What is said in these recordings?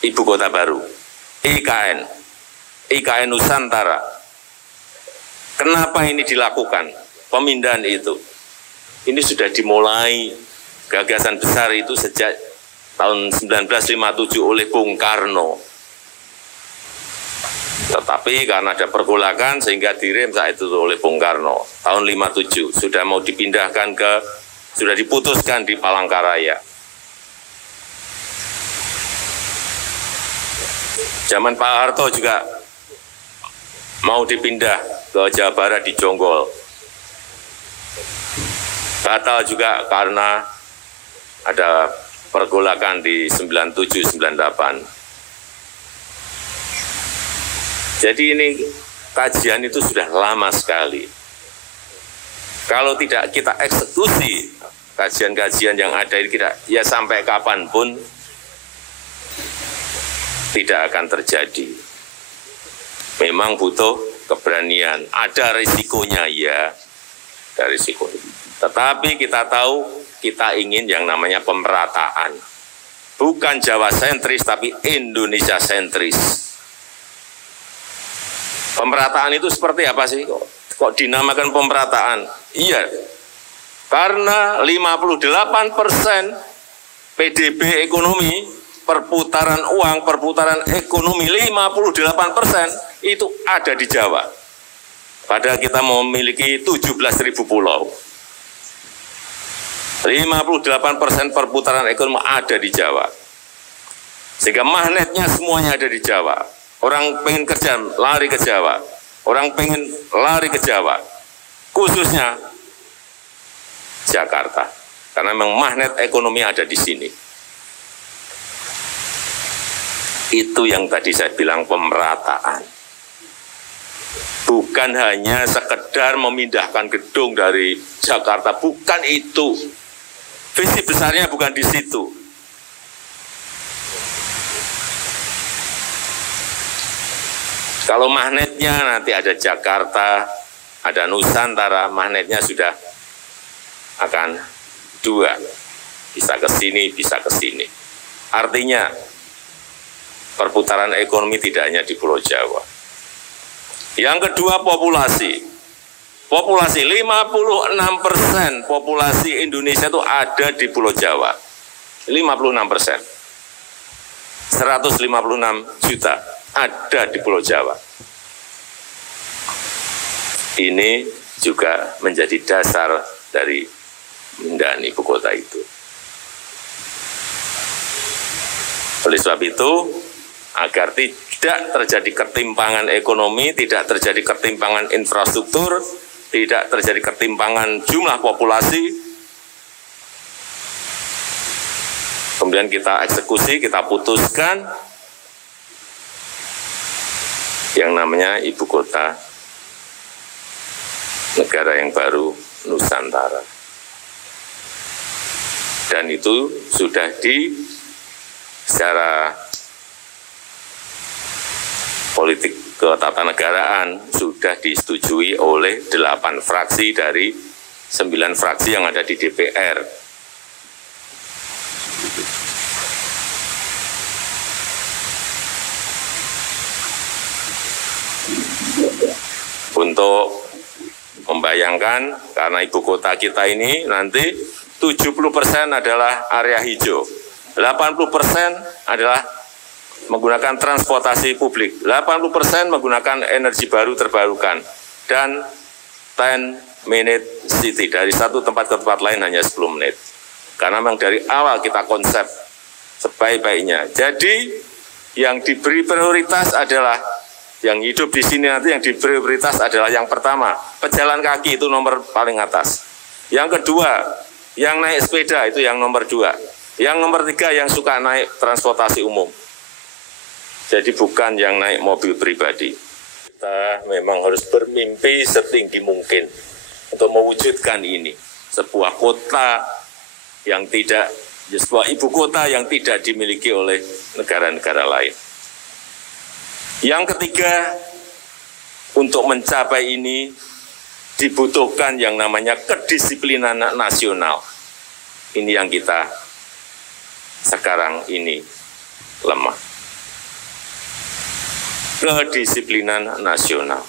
ibu kota baru, IKN Nusantara. Kenapa ini dilakukan, pemindahan itu? Ini sudah dimulai, gagasan besar itu sejak tahun 1957 oleh Bung Karno. Tetapi karena ada pergolakan sehingga direm saat itu oleh Bung Karno. Tahun 57 sudah mau dipindahkan sudah diputuskan di Palangkaraya. Zaman Pak Harto juga mau dipindah ke Jawa Barat di Jonggol. Batal juga karena ada pergolakan di 97-98. Jadi ini kajian itu sudah lama sekali. Kalau tidak kita eksekusi kajian-kajian yang ada ini, ya sampai kapanpun tidak akan terjadi. Memang butuh keberanian, ada risikonya ya, ada risiko. Tetapi kita tahu kita ingin yang namanya pemerataan. Bukan Jawa sentris tapi Indonesia sentris. Pemerataan itu seperti apa sih? Kok dinamakan pemerataan? Iya, karena 58% PDB ekonomi, perputaran uang, perputaran ekonomi 58% itu ada di Jawa. Padahal kita memiliki 17.000 pulau. 58% perputaran ekonomi ada di Jawa. Sehingga magnetnya semuanya ada di Jawa. Orang pengen kerja, lari ke Jawa. Orang pengen lari ke Jawa. Khususnya Jakarta. Karena memang magnet ekonomi ada di sini. Itu yang tadi saya bilang pemerataan. Bukan hanya sekedar memindahkan gedung dari Jakarta. Bukan itu. Visi besarnya bukan di situ. Kalau magnetnya nanti ada Jakarta, ada Nusantara, magnetnya sudah akan dua. Bisa ke sini, bisa ke sini. Artinya, perputaran ekonomi tidak hanya di Pulau Jawa. Yang kedua, populasi. Populasi 56% populasi Indonesia itu ada di Pulau Jawa. 56%. 156 juta ada di Pulau Jawa. Ini juga menjadi dasar dari pemindahan ibu kota itu. Oleh sebab itu, agar tidak terjadi ketimpangan ekonomi, tidak terjadi ketimpangan infrastruktur, tidak terjadi ketimpangan jumlah populasi, kemudian kita eksekusi, kita putuskan yang namanya ibu kota negara yang baru Nusantara. Dan itu sudah secara politik ketatanegaraan sudah disetujui oleh 8 fraksi dari 9 fraksi yang ada di DPR. Untuk membayangkan, karena ibu kota kita ini nanti 70% adalah area hijau, 80% adalah menggunakan transportasi publik, 80% menggunakan energi baru terbarukan, dan 10-minute city, dari satu tempat ke tempat lain hanya 10 menit. Karena memang dari awal kita konsep sebaik-baiknya. Jadi yang diberi prioritas adalah yang hidup di sini nanti yang diberi prioritas adalah yang pertama, pejalan kaki itu nomor paling atas. Yang kedua, yang naik sepeda itu yang nomor 2. Yang nomor 3 yang suka naik transportasi umum. Jadi bukan yang naik mobil pribadi. Kita memang harus bermimpi setinggi mungkin untuk mewujudkan ini. Sebuah kota yang tidak, sebuah ibu kota yang tidak dimiliki oleh negara-negara lain. Yang ketiga, untuk mencapai ini dibutuhkan yang namanya kedisiplinan nasional. Ini yang kita sekarang ini lemah. kedisiplinan nasional.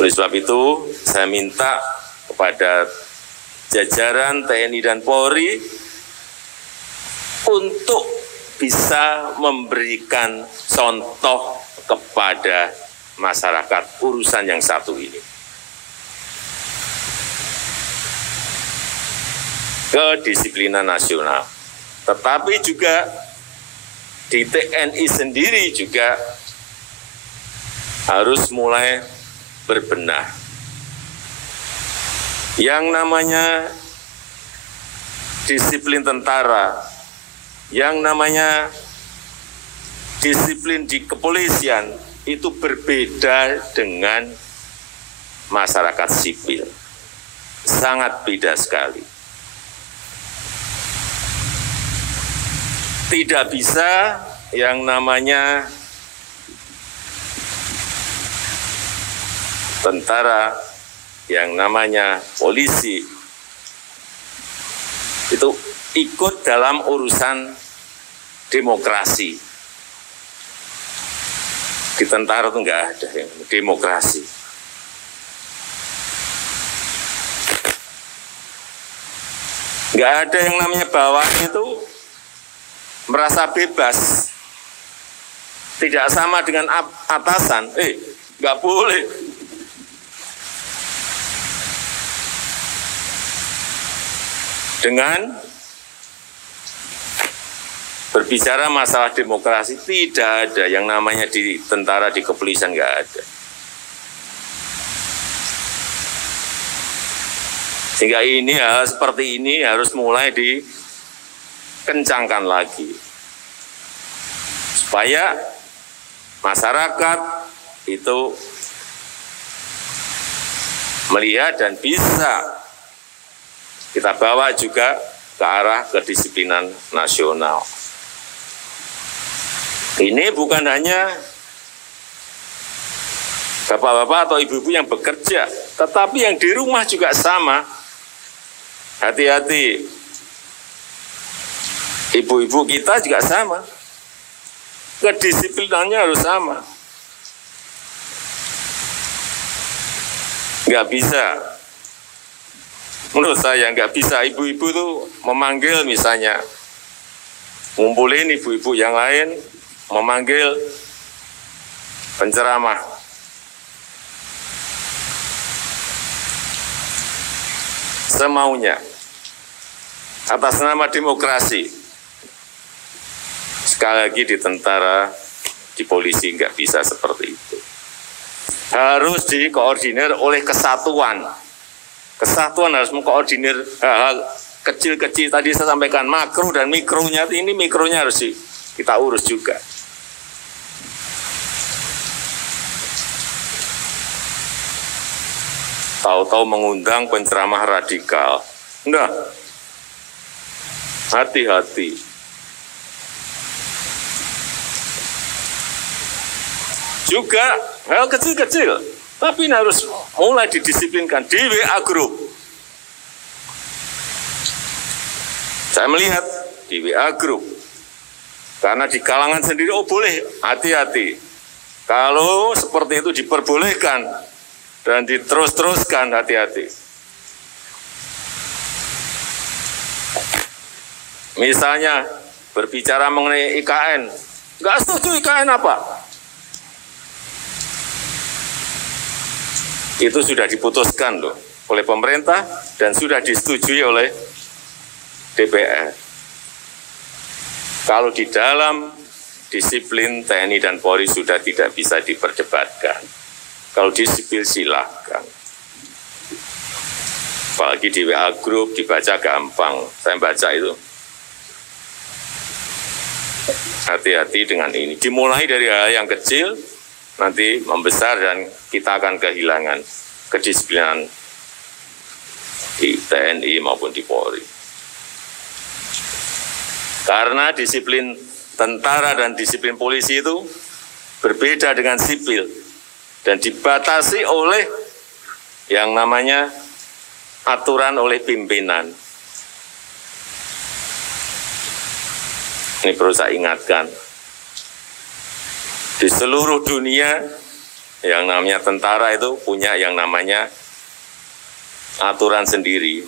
Oleh sebab itu, saya minta kepada jajaran TNI dan Polri untuk bisa memberikan contoh kepada masyarakat urusan yang satu ini. Kedisiplinan nasional. Tetapi juga di TNI sendiri juga harus mulai berbenah. Yang namanya disiplin tentara, yang namanya disiplin di kepolisian itu berbeda dengan masyarakat sipil. Sangat beda sekali. Tidak bisa yang namanya tentara, yang namanya polisi, itu ikut dalam urusan demokrasi. Di tentara itu enggak ada yang demokrasi. Enggak ada yang namanya bawahan itu merasa bebas. Tidak sama dengan atasan. Enggak boleh. Dengan berbicara masalah demokrasi, tidak ada yang namanya di tentara, di kepolisian, nggak ada. Sehingga ini hal seperti ini harus mulai dikencangkan lagi. Supaya masyarakat itu melihat dan bisa kita bawa juga ke arah kedisiplinan nasional. Ini bukan hanya bapak-bapak atau ibu-ibu yang bekerja, tetapi yang di rumah juga sama. Hati-hati, ibu-ibu kita juga sama. Kedisiplinannya harus sama. Nggak bisa. Menurut saya nggak bisa ibu-ibu tuh memanggil misalnya, ngumpulin ibu-ibu yang lain, memanggil penceramah. Semaunya, atas nama demokrasi. Sekali lagi di tentara, di polisi nggak bisa seperti itu. Harus dikoordinir oleh kesatuan. Kesatuan harus mengkoordinir hal-hal kecil-kecil tadi saya sampaikan, makro dan mikronya, ini mikronya harus kita urus juga. Tahu-tahu mengundang penceramah radikal. Enggak. Hati-hati. Juga hal kecil-kecil. Tapi ini harus mulai didisiplinkan di WA Group. Saya melihat di WA Group. Karena di kalangan sendiri, boleh, hati-hati. Kalau seperti itu diperbolehkan dan diterus-teruskan, hati-hati. Misalnya berbicara mengenai IKN, nggak setuju IKN apa? Itu sudah diputuskan loh oleh pemerintah dan sudah disetujui oleh DPR. Kalau di dalam disiplin TNI dan Polri sudah tidak bisa diperdebatkan. Kalau di sipil silakan. Apalagi di WA Group dibaca gampang. Saya baca itu. Hati-hati dengan ini. Dimulai dari hal yang kecil, nanti membesar dan kita akan kehilangan kedisiplinan di TNI maupun di Polri. Karena disiplin tentara dan disiplin polisi itu berbeda dengan sipil dan dibatasi oleh yang namanya aturan oleh pimpinan. Ini perlu saya ingatkan. Di seluruh dunia yang namanya tentara itu punya yang namanya aturan sendiri.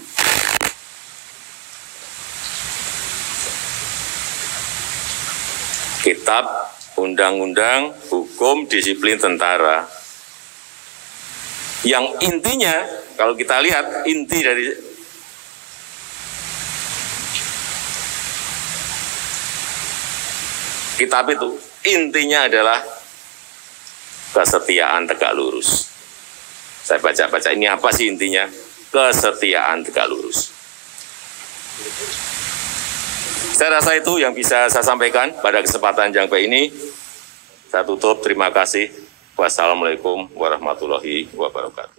Kitab Undang-Undang Hukum Disiplin Tentara. Yang intinya, kalau kita lihat inti dari kitab itu, intinya adalah kesetiaan tegak lurus. Saya baca-baca, ini apa sih intinya? Kesetiaan tegak lurus. Saya rasa itu yang bisa saya sampaikan pada kesempatan yang baik ini. Saya tutup, terima kasih. Wassalamualaikum warahmatullahi wabarakatuh.